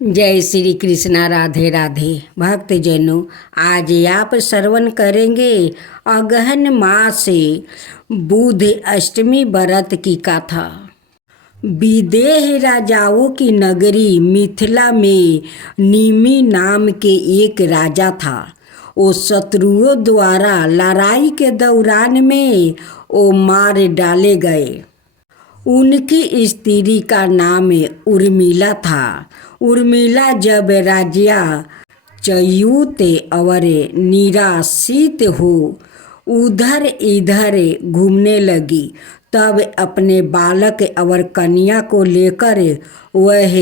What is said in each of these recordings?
जय श्री कृष्णा। राधे राधे। भक्तजनों, आज आप श्रवण करेंगे अगहन मास से बुध अष्टमी व्रत की कथा। विदेह राजाओं की नगरी मिथिला में निमि नाम के एक राजा था। वो शत्रुओं द्वारा लड़ाई के दौरान में वो मार डाले गए। उनकी स्त्री का नाम उर्मिला था। उर्मिला जब राज्य च्युत और निराशित हो उधर इधर घूमने लगी, तब अपने बालक और कन्या को लेकर वह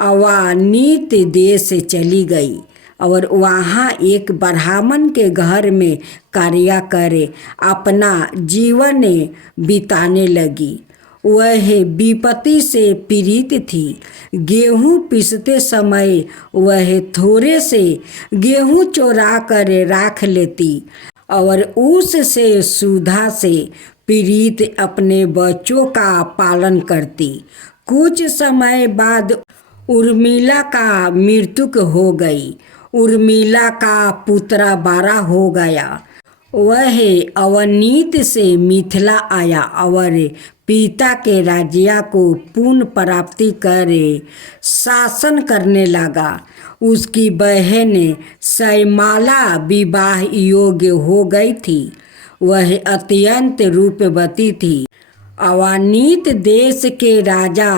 अवानीत देश चली गई और वहाँ एक ब्राह्मण के घर में कार्य कर अपना जीवन बिताने लगी। वह विपत्ति से पीड़ित थी। गेहूँ पीसते समय वह थोड़े से गेहूँ चोरा कर रख लेती और उससे सुधा से पीड़ित अपने बच्चों का पालन करती। कुछ समय बाद उर्मिला का मृत्यु हो गई। उर्मिला का पुत्र बड़ा हो गया। वह अवनीत से मिथिला आया और पिता के राज्य को पूर्ण प्राप्ति कर शासन करने लगा। उसकी बहन सैमाला विवाह योग्य हो गई थी। वह अत्यंत रूपवती थी। अवानीत देश के राजा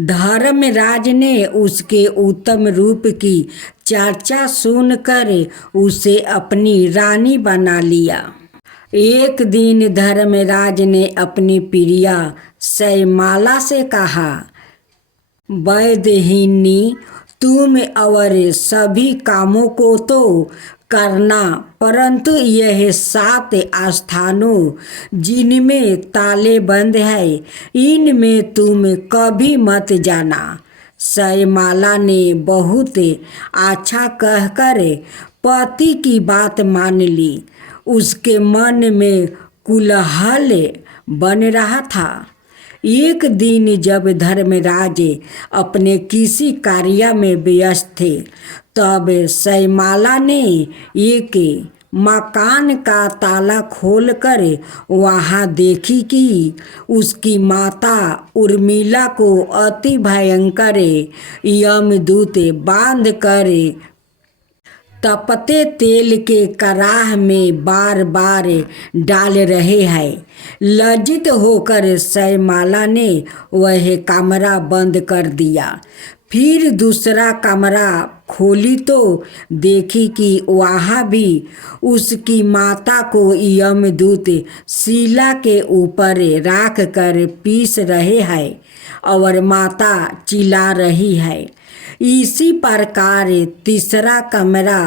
धर्मराज ने उसके उत्तम रूप की चर्चा सुनकर उसे अपनी रानी बना लिया। एक दिन धर्मराज ने अपनी प्रिया सैमाला से कहा, वैदेहिनी, तुम और सभी कामों को तो करना, परंतु यह 7 स्थानों जिनमें ताले बंद है, इनमें तुम कभी मत जाना। सैमाला ने बहुत अच्छा कहकर पति की बात मान ली। उसके मन में कुतूहल बन रहा था। एक दिन जब धर्मराज अपने किसी कार्य में व्यस्त थे, तब सैमाला ने एक मकान का ताला खोलकर वहां देखी कि उसकी माता उर्मिला को अति भयंकर यमदूत बांधकर तपते तेल के कराह में बार बार डाल रहे हैं। लज्जित होकर सैमाला ने वह कमरा बंद कर दिया। फिर दूसरा कमरा खोली तो देखी कि वहाँ भी उसकी माता को यमदूत शिला के ऊपर रख कर पीस रहे हैं और माता चिल्ला रही है। इसी प्रकार तीसरा कमरा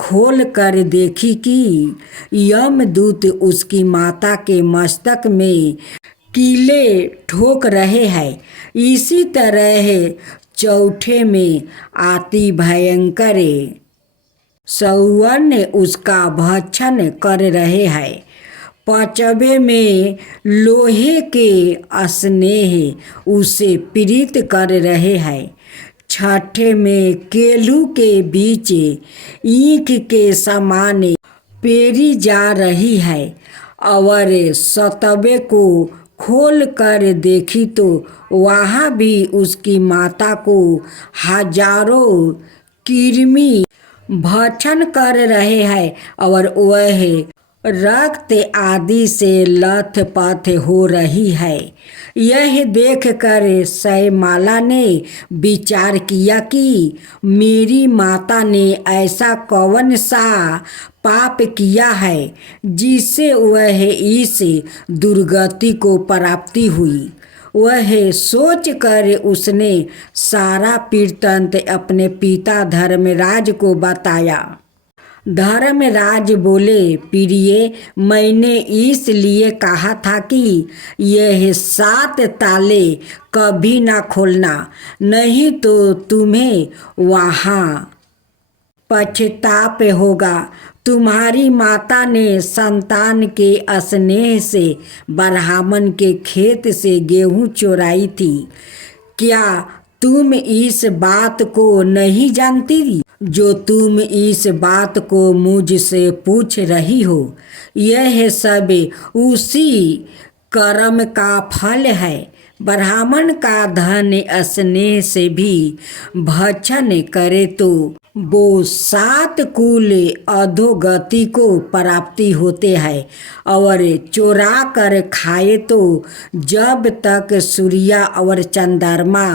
खोल कर देखी कि यमदूत उसकी माता के मस्तक में कीले ठोक रहे हैं। इसी तरह चौथे में अति भयंकर सौवन उसका भक्षण कर रहे हैं। पांचवें में लोहे के स्नेह उसे पीड़ित कर रहे हैं। छठे में केलू के बीच ईंख के समान पेरी जा रही है और 7वें को खोल कर देखी तो वहाँ भी उसकी माता को हजारों कृमि भक्षण कर रहे हैं और वह रक्त आदि से लथपथ हो रही है। यह देखकर सैमाला ने विचार किया कि मेरी माता ने ऐसा कौन सा पाप किया है जिससे वह इस दुर्गति को प्राप्ति हुई। वह सोचकर उसने सारा वृत्तांत अपने पिता धर्मराज को बताया। धर्मराज बोले, प्रिय, मैंने इसलिए कहा था कि यह 7 ताले कभी ना खोलना, नहीं तो तुम्हें वहाँ पछताप होगा। तुम्हारी माता ने संतान के स्नेह से ब्राह्मण के खेत से गेहूँ चोराई थी। क्या तुम इस बात को नहीं जानती जो तुम इस बात को मुझसे पूछ रही हो। यह सब उसी कर्म का फल है। ब्राह्मण का धन स्नेह से भी भक्षण करे तो वो 7 कुल अधोगति को प्राप्ति होते हैं, और चोरा कर खाए तो जब तक सूर्य और चंद्रमा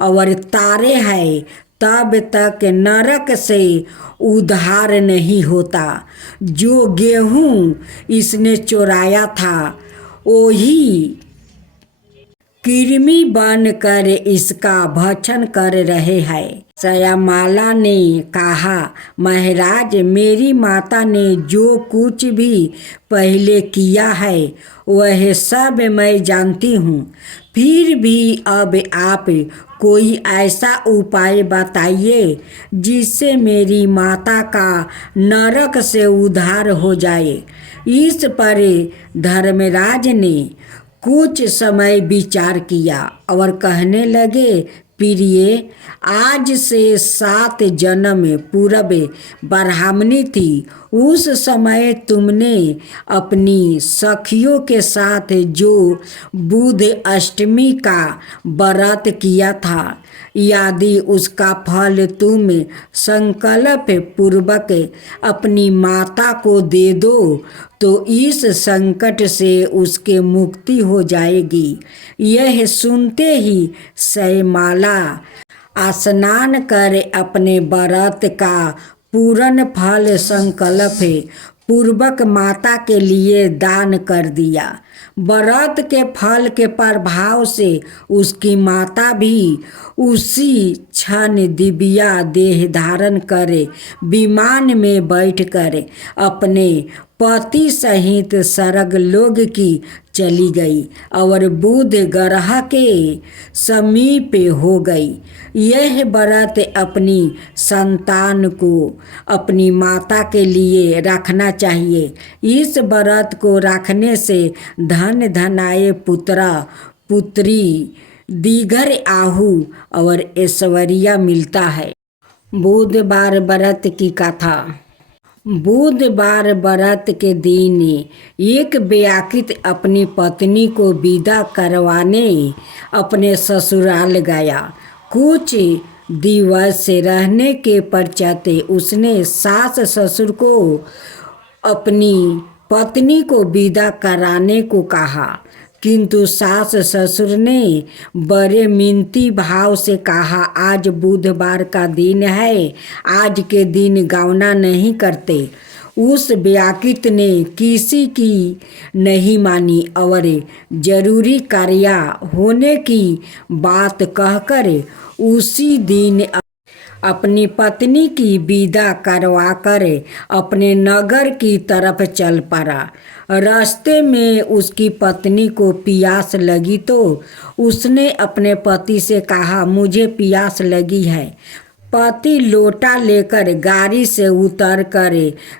और तारे हैं तब तक नरक से उद्धार नहीं होता। जो गेहूं इसने चोराया था वही कृमि बनकर इसका भक्षण कर रहे हैं। श्यामला ने कहा, महाराज, मेरी माता ने जो कुछ भी पहले किया है वह सब मैं जानती हूँ। फिर भी अब आप कोई ऐसा उपाय बताइए जिससे मेरी माता का नरक से उद्धार हो जाए। इस पर धर्मराज ने कुछ समय विचार किया और कहने लगे, प्रिय, आज से 7 जन्म पूर्व ब्राह्मणी थी। उस समय तुमने अपनी सखियों के साथ जो बुध अष्टमी का व्रत किया था, यदि उसका फल तुम संकल्प पूर्वक अपनी माता को दे दो तो इस संकट से उसके मुक्ति हो जाएगी। यह सुनते ही श्यामला स्नान कर अपने व्रत का पूर्ण फल संकल्प पूर्वक माता के लिए दान कर दिया। व्रत के फल के प्रभाव से उसकी माता भी उसी क्षण दिव्या देह धारण करे विमान में बैठकर अपने पति सहित स्वर्ग लोक की चली गई और बुध ग्रह के समीप हो गई। यह व्रत अपनी संतान को अपनी माता के लिए रखना चाहिए। इस व्रत को रखने से धन धनाय पुत्र पुत्री दीर्घ आयु और ऐश्वर्य मिलता है। बुधवार व्रत की कथा। बुधवार व्रत के दिन एक व्याकृत अपनी पत्नी को विदा करवाने अपने ससुराल गया। कुछ दिवस रहने के पश्चात उसने सास ससुर को अपनी पत्नी को विदा कराने को कहा, किंतु सास ससुर ने बड़े मिन्नती भाव से कहा, आज बुधवार का दिन है, आज के दिन गौना नहीं करते। उस व्याकृत ने किसी की नहीं मानी और जरूरी कार्य होने की बात कहकर उसी दिन अपनी पत्नी की विदा करवाकर अपने नगर की तरफ चल पड़ा। रास्ते में उसकी पत्नी को प्यास लगी तो उसने अपने पति से कहा, मुझे प्यास लगी है। पति लोटा लेकर गाड़ी से उतरकर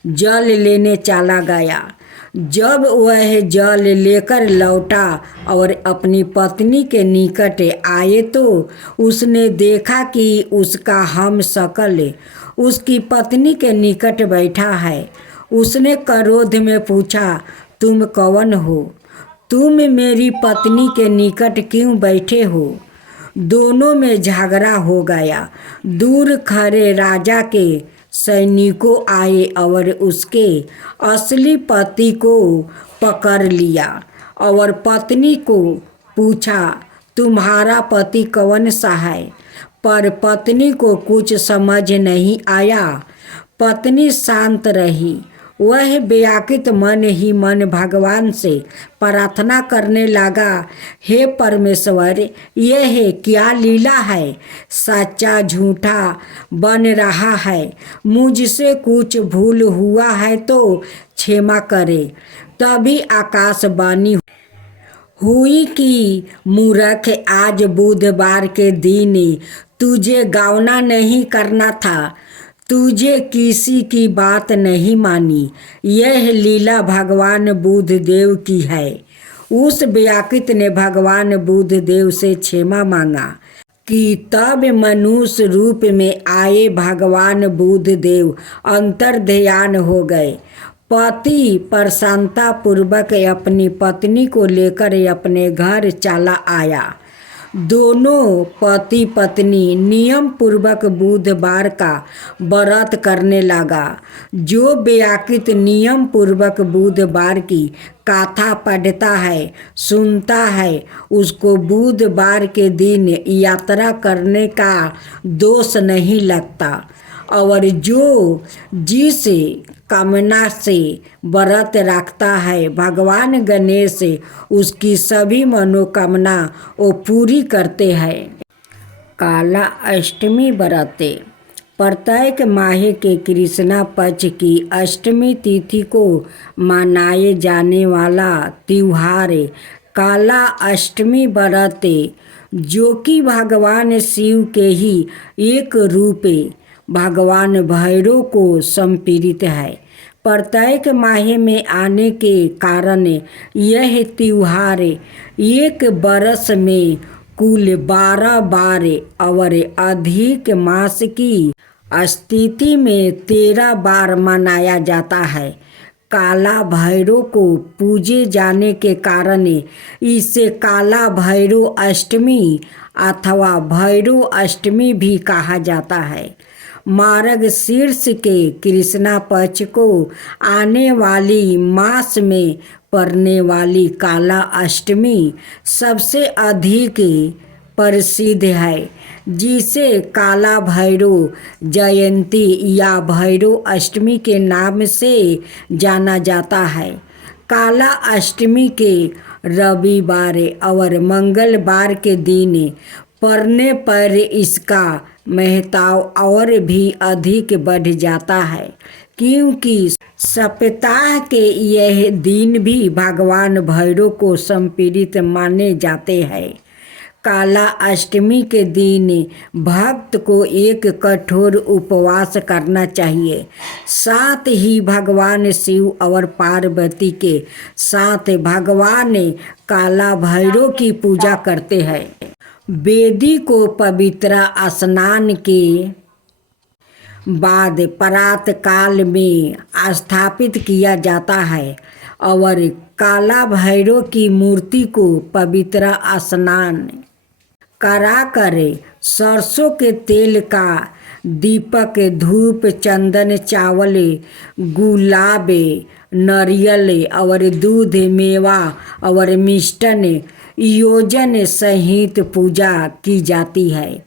जल लेने चला गया। जब वह जल लेकर लौटा और अपनी पत्नी के निकट आए तो उसने देखा कि उसका हमशक्ल उसकी पत्नी के निकट बैठा है। उसने क्रोध में पूछा, तुम कौन हो? तुम मेरी पत्नी के निकट क्यों बैठे हो? दोनों में झगड़ा हो गया। दूर खड़े राजा के सैनिकों आए और उसके असली पति को पकड़ लिया और पत्नी को पूछा, तुम्हारा पति कौन सा है? पर पत्नी को कुछ समझ नहीं आया। पत्नी शांत रही। वह व्याकुल मन ही मन भगवान से प्रार्थना करने लगा, हे परमेश्वर, यह क्या लीला है? सच्चा झूठा बन रहा है। मुझसे कुछ भूल हुआ है तो क्षमा करे। तभी आकाशवाणी हुई कि मूर्ख, आज बुधवार के दिन तुझे गौना नहीं करना था। तुझे किसी की बात नहीं मानी। यह लीला भगवान बुद्धदेव की है। उस व्याकुल ने भगवान बुद्धदेव से क्षमा मांगा। कि तब मनुष्य रूप में आए भगवान बुद्ध देव अंतर ध्यान हो गए। पति प्रसन्नता पूर्वक अपनी पत्नी को लेकर अपने घर चला आया। दोनों पति पत्नी नियम पूर्वक बुधवार का व्रत करने लगा। जो व्याकृत नियम पूर्वक बुधवार की कथा पढ़ता है सुनता है उसको बुधवार के दिन यात्रा करने का दोष नहीं लगता। और जो जिस कामना से व्रत रखता है भगवान गणेश उसकी सभी मनोकामना वो पूरी करते हैं। काला अष्टमी व्रत प्रत्येक माह के कृष्णा पक्ष की अष्टमी तिथि को मनाए जाने वाला त्योहार काला अष्टमी व्रत जो कि भगवान शिव के ही एक रूप भगवान भैरव को समर्पित है। प्रत्येक माह में आने के कारण यह त्योहार एक बरस में कुल 12 बार और अधिक मास की स्थिति में 13 बार मनाया जाता है। काला भैरव को पूजे जाने के कारण इसे काला भैरव अष्टमी अथवा भैरव अष्टमी भी कहा जाता है। मार्गशीर्ष के कृष्णा पक्ष को आने वाली मास में पड़ने वाली काला अष्टमी सबसे अधिक प्रसिद्ध है, जिसे काला भैरव जयंती या भैरव अष्टमी के नाम से जाना जाता है। काला अष्टमी के रविवार और मंगलवार के दिन पड़ने पर इसका महत्व और भी अधिक बढ़ जाता है, क्योंकि सप्ताह के यह दिन भी भगवान भैरव को समर्पित माने जाते हैं। काला अष्टमी के दिन भक्त को एक कठोर उपवास करना चाहिए। साथ ही भगवान शिव और पार्वती के साथ भगवान काला भैरव की पूजा करते हैं। वेदी को पवित्र स्नान के बाद प्रातः काल में स्थापित किया जाता है और काला भैरव की मूर्ति को पवित्र स्नान कराकर सरसों के तेल का दीपक धूप चंदन चावल गुलाब नारियल और दूध मेवा और मिष्टन योजन सहित पूजा की जाती है।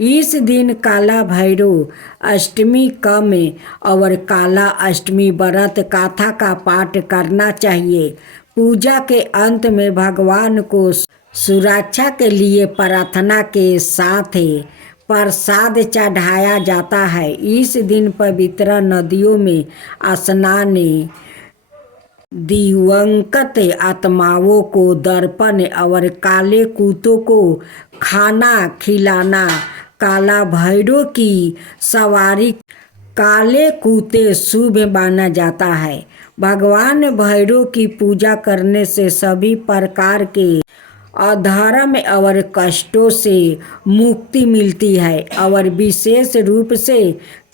इस दिन काला भैरव अष्टमी कम और काला अष्टमी व्रत कथा का पाठ करना चाहिए। पूजा के अंत में भगवान को सुरक्षा के लिए प्रार्थना के साथ प्रसाद चढ़ाया जाता है। इस दिन पवित्र नदियों में स्नान दिवंगत आत्माओं को दर्पण और काले कुत्तों को खाना खिलाना काला भैरव की सवारी काले कुत्ते शुभ माना जाता है। भगवान भैरव की पूजा करने से सभी प्रकार के अधर्म और कष्टों से मुक्ति मिलती है और विशेष रूप से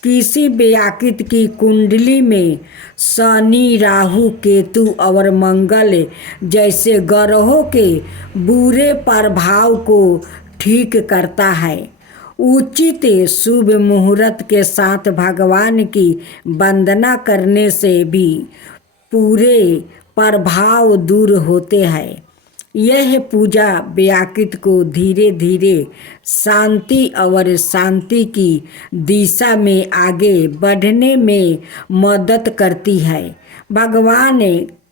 किसी व्याकृत की कुंडली में शनि राहु केतु और मंगल जैसे ग्रहों के बुरे प्रभाव को ठीक करता है। उचित शुभ मुहूर्त के साथ भगवान की वंदना करने से भी पूरे प्रभाव दूर होते हैं। यह पूजा व्याकृत को धीरे धीरे शांति और शांति की दिशा में आगे बढ़ने में मदद करती है। भगवान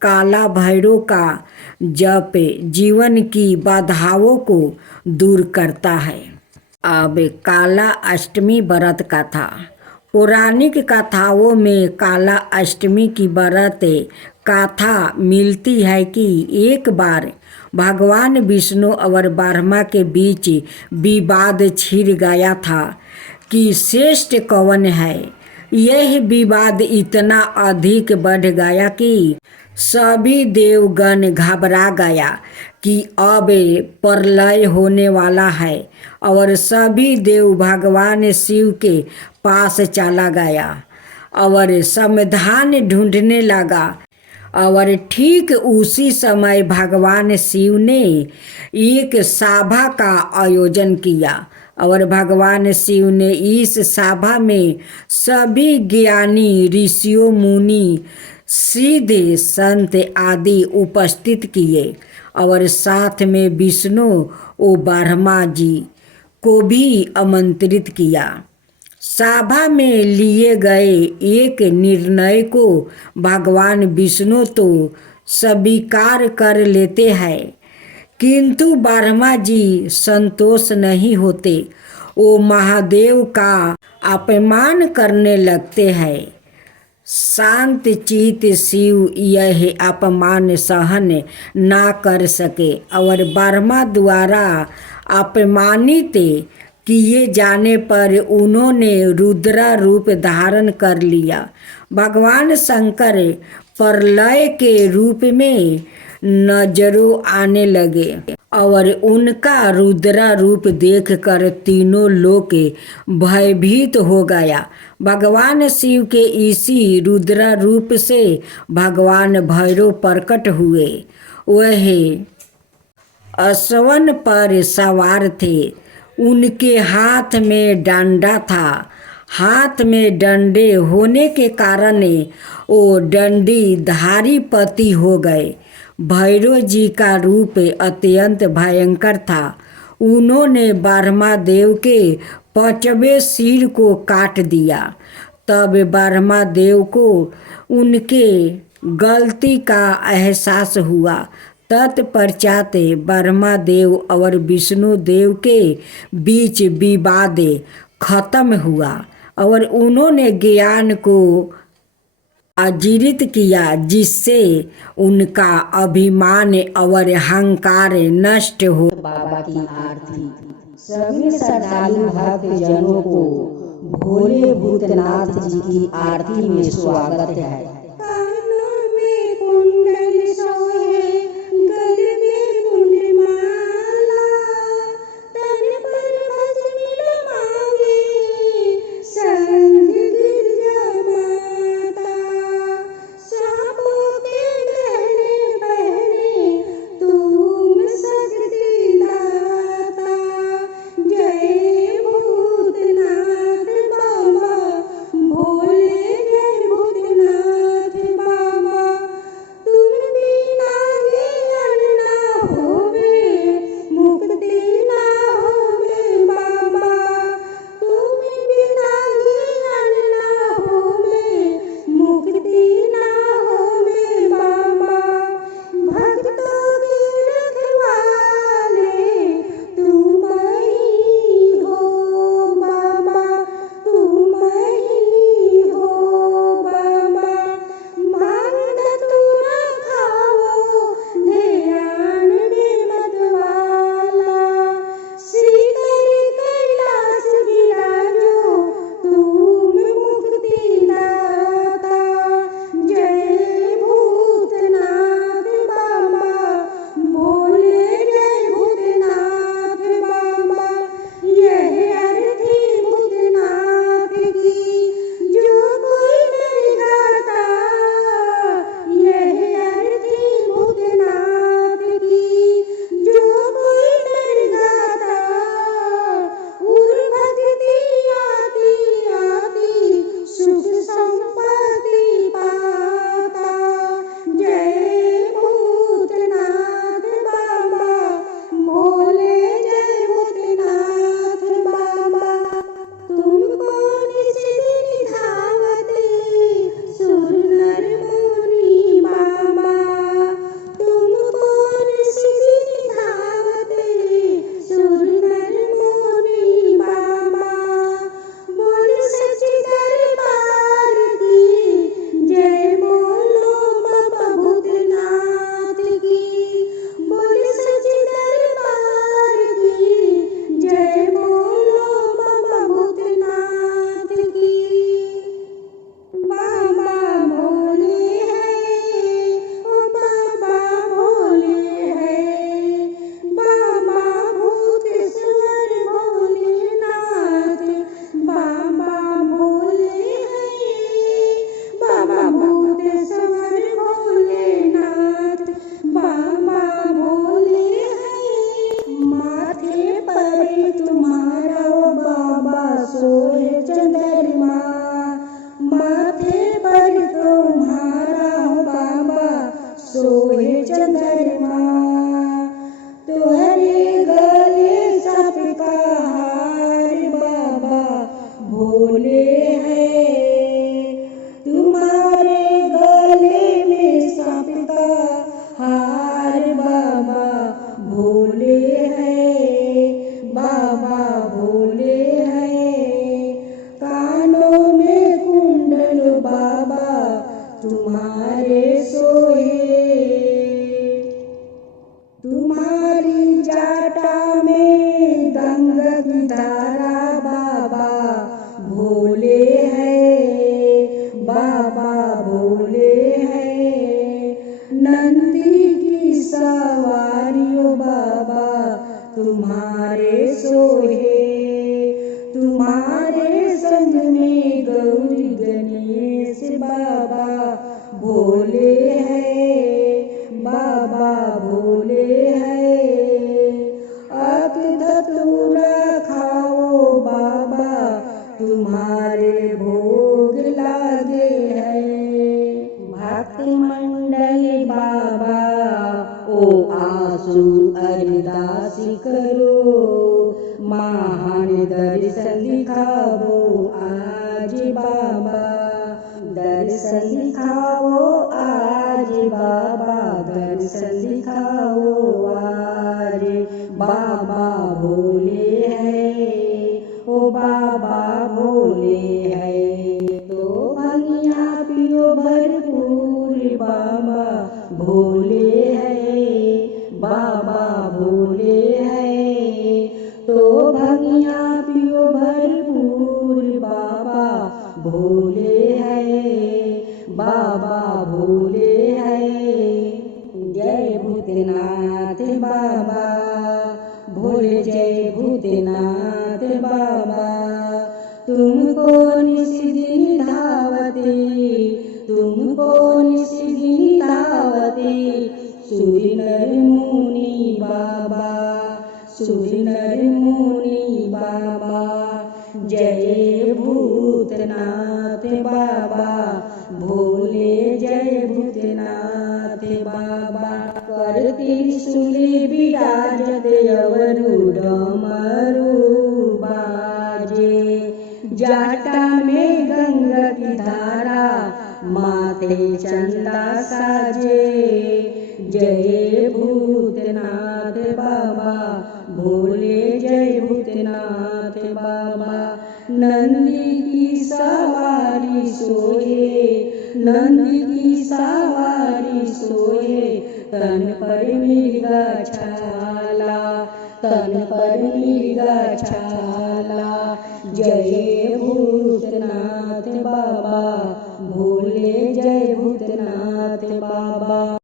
काला भैरव का जप जीवन की बाधाओं को दूर करता है। अब काला अष्टमी व्रत कथा। पौराणिक कथाओं में काला अष्टमी की व्रत कथा मिलती है कि एक बार भगवान विष्णु और ब्रह्मा के बीच विवाद छिड़ गया था कि श्रेष्ठ कौन है। यह विवाद इतना अधिक बढ़ गया कि सभी देवगण घबरा गया कि अब प्रलय होने वाला है और सभी देव भगवान शिव के पास चला गया और समाधान ढूंढने लगा। और ठीक उसी समय भगवान शिव ने एक सभा का आयोजन किया और भगवान शिव ने इस सभा में सभी ज्ञानी ऋषियों मुनि सीधे संत आदि उपस्थित किए और साथ में विष्णु और ब्रह्मा जी को भी आमंत्रित किया। सभा में लिए गए एक निर्णय को भगवान विष्णु तो स्वीकार कर लेते हैं, किंतु ब्रह्मा जी संतोष नहीं होते। वो महादेव का अपमान करने लगते हैं। शांत चित शिव यह अपमान सहन ना कर सके और ब्रह्मा द्वारा अपमानित किए जाने पर उन्होंने रुद्र रूप धारण कर लिया। भगवान शंकर प्रलय के रूप में नजरों आने लगे और उनका रुद्र रूप देखकर तीनों लोग भयभीत हो गया। भगवान शिव के इसी रुद्र रूप से भगवान भैरव प्रकट हुए। वह अश्वन पर सवार थे। उनके हाथ में डंडा था। हाथ में डंडे होने के कारण वो डंडी धारी पति हो गए। भैरव जी का रूप अत्यंत भयंकर था। उन्होंने ब्रह्मा देव के 5वें सिर को काट दिया। तब ब्रह्मा देव को उनके गलती का एहसास हुआ। तत्पश्चात ब्रह्मा देव और विष्णु देव के बीच विवाद खत्म हुआ और उन्होंने ज्ञान को अजिरित किया, जिससे उनका अभिमान और अहंकार नष्ट हो। बाबा की आरती। सभी श्रद्धालु भक्त जनों को भोले भूतनाथ जी की आरती में स्वागत है। भोले जय भूतनाथ। तुम्हारे सोहे, तुम्हारे संग में गौरी गणेश बाबा भोले हैं, बाबा भोले हैं। अक धतूरा खाओ बाबा, तुम्हारे भोग लागे हैं। भक्त मंडल बाबा ओ आंसू अरदास करो, महान दर्शन दिखाओ आज बाबा, दर्शन दिखाओ आज बाबा, दर्शन दिखाओ आज। बाबा भोले हैं, ओ बाबा भोले हैं। तो भंगिया पियो भरपूर बाबा भोले हैं, बाबा भोले हैं। तो भंगिया पियो भरपूर बाबा भोले हैं, बाबा भोले हैं। जय भूतनाथ बाबा भोले, जय भूतनाथ बाबा। तुमको निशिदिन धावते, तुमको निशिदिन धावते, सूर्य नर मुनि बाबा, सूर्य नर मुनि बाबा। जय भूतनाथ बाबा भोले, जय भूतनाथ बाबा। कर त्रिशूल विराजत अवरु डमरू बाजे, जाटा में गंगा की धारा, माथे चंदा साजे। जय भूतनाथ बाबा भोले, जय भूतनाथ बाबा। नंदी की सवारी सोए, नंदी की सवारी सोए, तन पर मृगा छाला, तन पर मृगा छाला। जय भूतनाथ बाबा भोले, जय भूतनाथ बाबा।